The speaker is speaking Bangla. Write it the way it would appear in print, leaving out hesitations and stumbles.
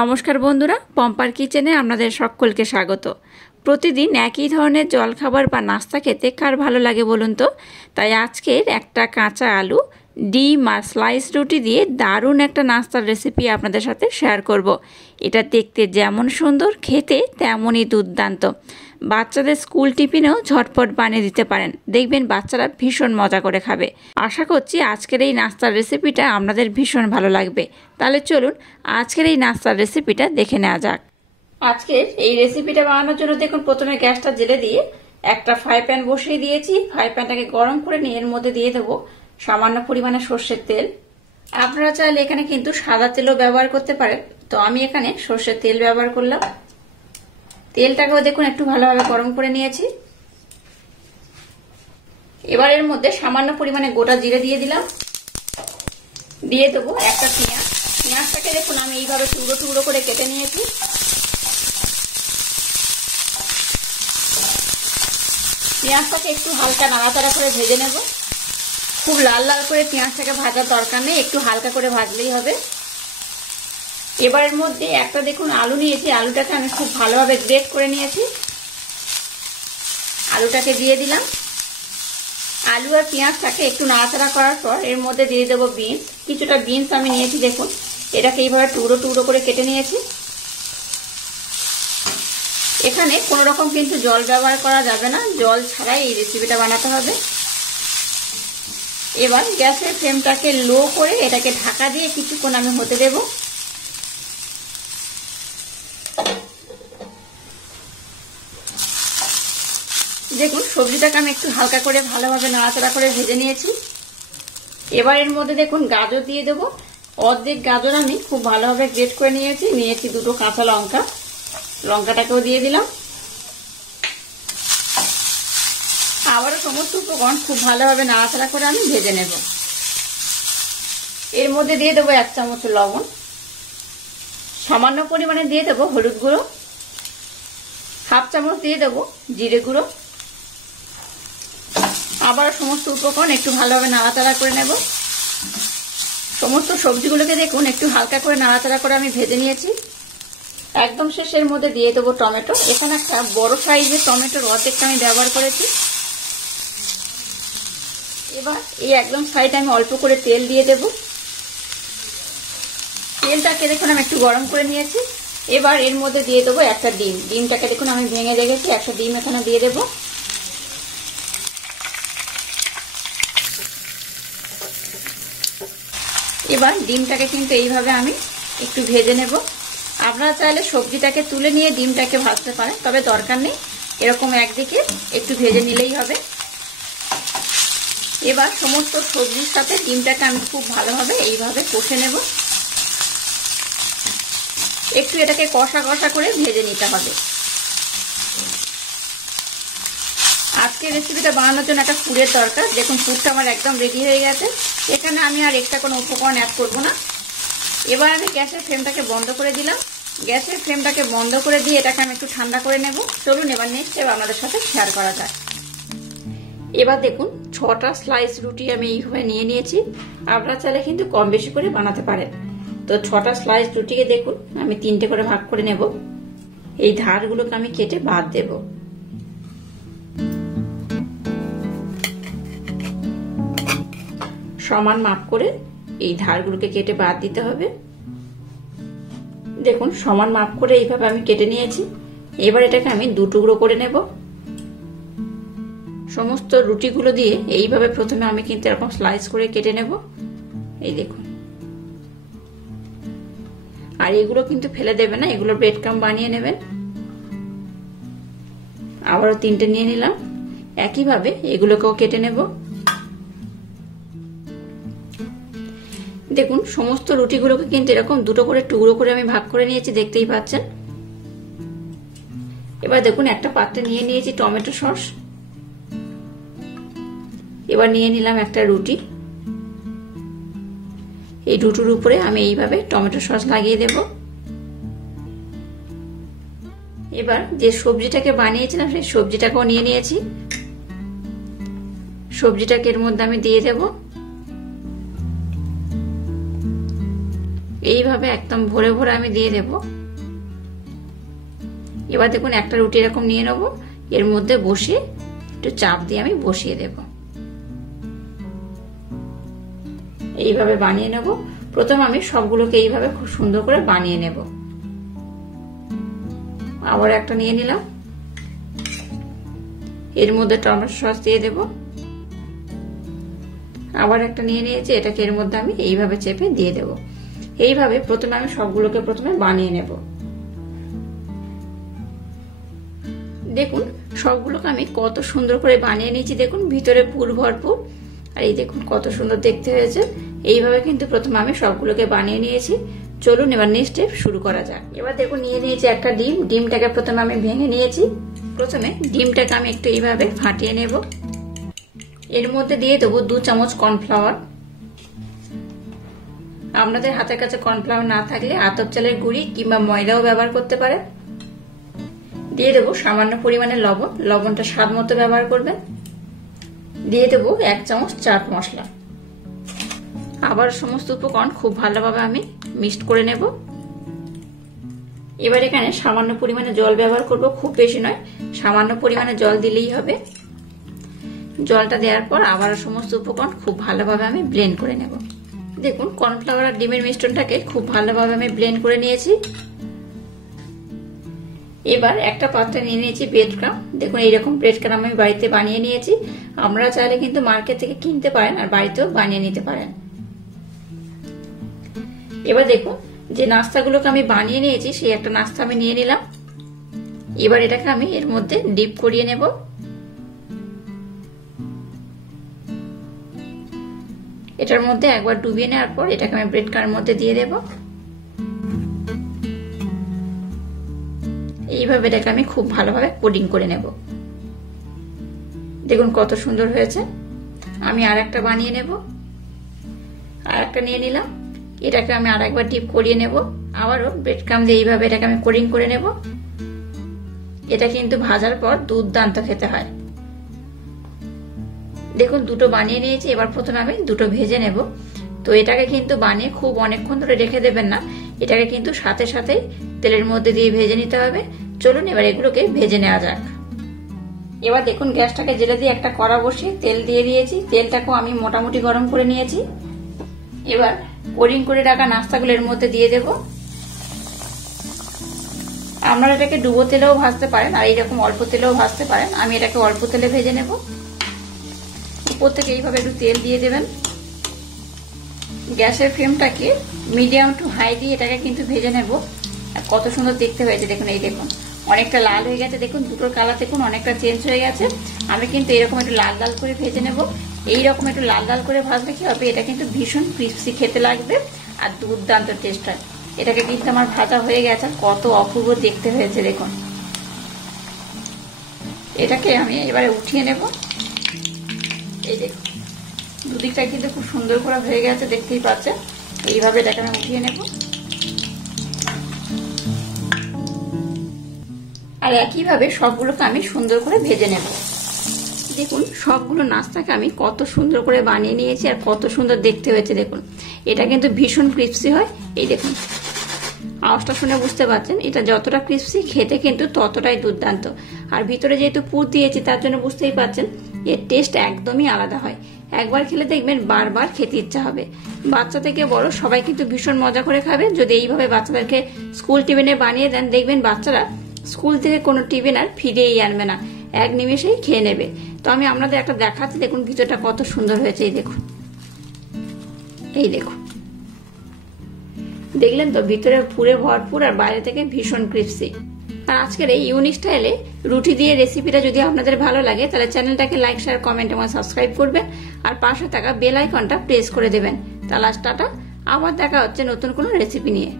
নমস্কার বন্ধুরা, পম্পার কিচেনে আপনাদের সকলকে স্বাগত। প্রতিদিন একই ধরনের জলখাবার বা নাস্তা খেতে কার ভালো লাগে বলুন তো? তাই আজকের একটা কাঁচা আলু, ডিম আর স্লাইস রুটি দিয়ে দারুণ একটা নাস্তার রেসিপি আপনাদের সাথে শেয়ার করব। এটা দেখতে যেমন সুন্দর, খেতে তেমনই দুর্দান্ত। বাচ্চাদের স্কুল টিফিনেও ঝটপট বানিয়ে দিতে পারেন, দেখবেন বাচ্চারা ভীষণ মজা করে খাবে। আশা করছি আজকের এই নাস্তার রেসিপিটা আপনাদের ভীষণ ভালো লাগবে। তাহলে চলুন আজকের এই নাস্তার রেসিপিটা দেখে নেওয়া যাক। আজকের এই রেসিপিটা বানানোর জন্য দেখুন, প্রথমে গ্যাসটা জেলে দিয়ে একটা ফ্রাই প্যান বসিয়ে দিয়েছি। ফ্রাই প্যানটাকে গরম করে নিয়ে এর মধ্যে দিয়ে দেবো সামান্য পরিমাণে সর্ষের তেল। আপনারা চাইলে এখানে কিন্তু সাদা তেলও ব্যবহার করতে পারেন, তো আমি এখানে সর্ষের তেল ব্যবহার করলাম। তেলটাকেও দেখুন একটু ভালোভাবে গরম করে নিয়েছি। এবার এর মধ্যে সামান্য পরিমাণে গোটা জিরে দিয়ে দিলাম। দিয়ে দেবো একটা পেঁয়াজ। পেঁয়াজটাকে দেখুন আমি এইভাবে টুকরো টুকরো করে কেটে নিয়েছি। পেঁয়াজটাকে একটু হালকা নাড়াচাড়া করে ভেজে নেব। খুব লাল লাল করে পেঁয়াজটাকে ভাজার দরকার নেই, একটু হালকা করে ভাজলেই হবে। এবার এর মধ্যে একটা দেখুন আলু নিয়েছি, আলুটাকে আমি খুব ভালোভাবে গ্রেট করে নিয়েছি। আলুটাকে দিয়ে দিলাম। আলু আর পেঁয়াজটাকে একটু নাড়াচাড়া করার পর এর মধ্যে দিয়ে দেবো বিনস। কিছুটা বিনস আমি নিয়েছি, দেখুন এটাকে এইভাবে টুকরো টুকরো করে কেটে নিয়েছি। এখানে কোনো রকম কিন্তু জল ব্যবহার করা যাবে না, জল ছাড়াই এই রেসিপিটা বানাতে হবে। এবার গ্যাসের ফ্লেমটাকে লো করে এটাকে ঢাকা দিয়ে কিছুক্ষণ আমি হতে দেব। দেখুন সবজিটাকে আমি একটু হালকা করে ভালোভাবে নাড়াচাড়া করে ভেজে নিয়েছি। এবার এর মধ্যে দেখুন গাজর দিয়ে দেবো। অর্ধেক গাজর আমি খুব ভালোভাবে গ্রেট করে নিয়েছি দুটো কাঁচা লঙ্কা। লঙ্কাটাকেও দিয়ে দিলাম। আবারও সমস্ত উপকরণ খুব ভালোভাবে নাড়াচাড়া করে আমি ভেজে নেব। এর মধ্যে দিয়ে দেবো 1 চামচ লবণ। সামান্য পরিমাণে দিয়ে দেবো হলুদ গুঁড়ো। 1/2 চামচ দিয়ে দেবো জিরে গুঁড়ো। আবার সমস্ত উপকরণ একটু ভালোভাবে নাড়াচাড়া করে নেব। সমস্ত সবজিগুলোকে দেখুন একটু হালকা করে নাড়াচাড়া করে আমি ভেজে নিয়েছি। একদম শেষের মধ্যে দিয়ে দেবো টমেটো। এখানে একটা বড় সাইজের টমেটোর অর্ধেকটা আমি ব্যবহার করেছি। এবার এই একদম সাইডে আমি অল্প করে তেল দিয়ে দেব। তেলটাকে দেখুন আমি একটু গরম করে নিয়েছি। এবার এর মধ্যে দিয়ে দেবো একটা ডিম। ডিমটাকে দেখুন আমি ভেঙে রেখেছি, একটা ডিম এখানে দিয়ে দেব। এবার ডিমটাকে কিন্তু এইভাবে আমি একটু ভেজে নেব। আপনারা চাইলে সবজিটাকে তুলে নিয়ে ডিমটাকে ভাজতে পারেন, তবে দরকার নেই, এরকম একদিকে একটু ভেজে নিলেই হবে। এবার সমস্ত সবজির সাথে ডিমটাকে আমি খুব ভালোভাবে এইভাবে কষে নেব। একটু এটাকে কষা কষা করে ভেজে নিতে হবে। আজকে রেসিপিটা বানানোর জন্য একটা পুরের দরকার। দেখুন পুরটা আমার একদম রেডি হয়ে গেছে। এখানে আমি আর এক্সট্রা কোনো উপকরণ অ্যাড করব না। এবার আমি গ্যাসের ফ্লেমটাকে বন্ধ করে দিলাম। গ্যাসের ফ্লেমটাকে বন্ধ করে দিয়ে এটাকে আমি একটু ঠান্ডা করে নেব। চলুন এবার নেক্সট স্টেপ আপনাদের সাথে শেয়ার করা যাক। এবার দেখুন 6টা স্লাইস রুটি আমি এইভাবে নিয়ে নিয়েছি। আপনারা চাইলে কিন্তু কম বেশি করে বানাতে পারেন। তো 6টা স্লাইস রুটিকে দেখুন আমি 3টে করে ভাগ করে নেব। এই ধারগুলোকে আমি কেটে বাদ দেব। সমান মাপ করে এই ধারগুলোকে কেটে বাদ দিতে হবে। দেখুন সমান মাপ করে এইভাবে আমি কেটে নিয়েছি। এবার এটাকে আমি 2 টুকরো করে নেব। সমস্ত রুটিগুলো দিয়ে এইভাবে প্রথমে আমি কিন্তু এরকম স্লাইস করে কেটে নেব। এই দেখুন, আর এগুলো কিন্তু ফেলে দেবেন না, এগুলো ব্রেড ক্রাম্ব বানিয়ে নেবেন। আবারও 3টে নিয়ে নিলাম। একইভাবে এগুলোকেও কেটে নেব। দেখুন সমস্ত রুটিগুলোকে কিন্তু এরকম 2টো করে টুকরো করে আমি ভাগ করে নিয়েছি, দেখতেই পাচ্ছেন। এবার দেখুন একটা পাত্রে নিয়ে নিয়েছি টমেটো সস। এবার নিয়ে নিলাম একটা রুটি। এই রুটির উপরে আমি এইভাবে টমেটো সস লাগিয়ে দেব। এবার যে সবজিটাকে বানিয়েছিলাম সেই সবজিটাকেও নিয়ে নিয়েছি। সবজিটাকে এর মধ্যে আমি দিয়ে দেব। এইভাবে একদম ভরে ভরে আমি দিয়ে দেব। এবার দেখুন একটা রুটি এরকম নিয়ে নেব, এর মধ্যে বসিয়ে একটু চাপ দিয়ে আমি বসিয়ে দেব। এইভাবে বানিয়ে নেব। প্রথম আমি সবগুলোকে এইভাবে খুব সুন্দর করে বানিয়ে নেব। আবার একটা নিয়ে নিলাম, এর মধ্যে টমেটো সস দিয়ে দেব। আবার একটা নিয়ে নিয়েছি, এটাকে এর মধ্যে আমি এইভাবে চেপে দিয়ে দেব। এইভাবে প্রথমে আমি সবগুলোকে প্রথমে বানিয়ে নেব। দেখুন সবগুলোকে আমি কত সুন্দর করে বানিয়ে নিয়েছি, দেখুন ভিতরে পুর ভরপুর। আর এই দেখুন কত সুন্দর দেখতে হয়েছে। এইভাবে কিন্তু প্রথমে আমি সবগুলোকে বানিয়ে নিয়েছি। চলুন এবার নেক্সট স্টেপ শুরু করা যাক। এবার দেখুন নিয়ে নিয়েছি একটা ডিম। ডিমটাকে প্রথমে আমি ভেঙে নিয়েছি। প্রথমে ডিমটাকে আমি একটু এইভাবে ফাটিয়ে নেব। এর মধ্যে দিয়ে দেবো 2 চামচ কর্নফ্লাওয়ার। আপনাদের হাতের কাছে কর্নফ্লাওয়ার না থাকলে আতপ চালের গুঁড়ি কিংবা ময়দাও ব্যবহার করতে পারেন। দিয়ে দেবো সামান্য পরিমাণে লবণ। লবণটা স্বাদ মতো ব্যবহার করবেন। দিয়ে দেবো 1 চামচ চাট মশলা। আবার সমস্ত উপকরণ খুব ভালোভাবে আমি মিক্সড করে নেব। এবার এখানে সামান্য পরিমাণে জল ব্যবহার করব, খুব বেশি নয়, সামান্য পরিমাণে জল দিলেই হবে। জলটা দেওয়ার পর আবার সমস্ত উপকরণ খুব ভালোভাবে আমি ব্লেন্ড করে নেব। দেখুন কর্নফ্লাওয়ার আর ডিমের মিশ্রণটাকে খুব ভালোভাবে আমি ব্লেন্ড করে নিয়েছি। এবার একটা পাত্রে নিয়ে নিয়েছি ব্রেড ক্রাম্ব। দেখুন এইরকম ব্রেড ক্রাম্ব আমি বাড়িতে বানিয়ে নিয়েছি। আপনারা চাইলে কিন্তু মার্কেট থেকে কিনতে পারেন আর বাড়িতেও বানিয়ে নিতে পারেন। এবার দেখুন যে নাস্তাগুলোকে আমি বানিয়ে নিয়েছি সেই একটা নাস্তা আমি নিয়ে নিলাম। এবার এটাকে আমি এর মধ্যে ডিপ করিয়ে নেব। এটার মধ্যে একবার ডুবিয়ে নেওয়ার পর এটাকে আমি ব্রেড ক্রাম্বের মধ্যে দিয়ে দেব। এইভাবে এটাকে আমি খুব ভালোভাবে কোটিং করে নেব। দেখুন কত সুন্দর হয়েছে। আমি আর একটা বানিয়ে নেব। আর একটা নিয়ে নিলাম। এটাকে আমি আর একবার ডিপ করিয়ে নেব। আবারও ব্রেড ক্রাম্ব দিয়ে এইভাবে এটাকে আমি কোটিং করে নেব। এটা কিন্তু ভাজার পর দুর্দান্ত খেতে হয়। দেখুন দুটো বানিয়ে নিয়েছি। এবার প্রথমে আমি দুটো ভেজে নেব। তো এটাকে কিন্তু বানিয়ে খুব অনেকক্ষণ ধরে রেখে দেবেন না, এটাকে কিন্তু সাথে সাথেই তেলের মধ্যে দিয়ে ভেজে নিতে হবে। চলুন এবার এগুলোকে ভেজে নেওয়া যাক। এবার দেখুন গ্যাসটাকে জেলে দিয়ে একটা কড়া বসিয়ে তেল দিয়ে দিয়েছি। তেলটাকেও আমি মোটামুটি গরম করে নিয়েছি। এবার কোটিং করে রাখা নাস্তাগুলো এর মধ্যে দিয়ে দেব। আপনারা এটাকে ডুবো তেলেও ভাজতে পারেন আর এইরকম অল্প তেলেও ভাজতে পারেন। আমি এটাকে অল্প তেলে ভেজে নেব। উপর থেকে এইভাবে একটু তেল দিয়ে দেবেন। গ্যাসের ফ্লেমটাকে মিডিয়াম টু হাই দিয়ে এটাকে কিন্তু ভেজে নেব। আর কত সুন্দর দেখতে হয়েছে দেখুন। এই দেখুন অনেকটা লাল হয়ে গেছে। দেখুন দুটোর কালার দেখুন অনেকটা চেঞ্জ হয়ে গেছে। আমি কিন্তু এরকম একটু লাল লাল করে ভেজে নেব। এইরকম একটু লাল লাল করে ভাজলে কি হবে, এটা কিন্তু ভীষণ ক্রিস্পি খেতে লাগবে আর দুর্দান্ত টেস্ট হয়। এটাকে কিন্তু আমার ভাজা হয়ে গেছে। কত অপূর্ব দেখতে হয়েছে দেখুন। এটাকে আমি এবারে উঠিয়ে নেব। এই দেখুন দুদিকটা কিন্তু খুব সুন্দর করে হয়ে গেছে, দেখতেই পাচ্ছেন। এইভাবে এটাকে আমি উঠিয়ে নেব। আর একইভাবে সবগুলোকে আমি সুন্দর করে ভেজে নেব। দেখুন সবগুলো নাস্তাকে আমি কত সুন্দর করে বানিয়ে নিয়েছি আর কত সুন্দর দেখতে হয়েছে দেখুন। এটা কিন্তু ভীষণ ক্রিস্পি হয়। এই দেখুন আওয়াজটা শুনে বুঝতে পারছেন, এটা যতটা ক্রিস্পি খেতে কিন্তু ততটাই দুর্দান্ত। আর ভিতরে যেহেতু পুর দিয়েছি তার জন্য বুঝতেই পারছেন এর টেস্ট একদমই আলাদা হয়। একবার খেলে দেখবেন বারবার খেতে ইচ্ছা হবে। বাচ্চা থেকে বড় সবাই কিন্তু ভীষণ মজা করে খাবে। যদি এইভাবে বাচ্চাদেরকে স্কুল টিফিনে বানিয়ে দেন দেখবেন বাচ্চারা স্কুল থেকে কোনো টিফিন আর ফিরেই আনবে না, এক নিমেষেই খেয়ে নেবে। তো আমি আপনাদের একটা দেখাচ্ছি, দেখুন ভিতরটা কত সুন্দর হয়েছে। এই দেখুন, এই দেখুন, দেখলেন তো ভিতরে পুরে ভরপুর আর বাইরে থেকে ভীষণ ক্রিস্পি। আর আজকের এই ইউনিক স্টাইলে রুটি দিয়ে রেসিপিটা যদি আপনাদের ভালো লাগে তাহলে চ্যানেলটাকে লাইক শেয়ার কমেন্ট এবং সাবস্ক্রাইব করবেন আর পাশে থাকা বেল আইকনটা প্রেস করে দেবেন। তাহলে টাটা, আবার দেখা হচ্ছে নতুন কোনো রেসিপি নিয়ে।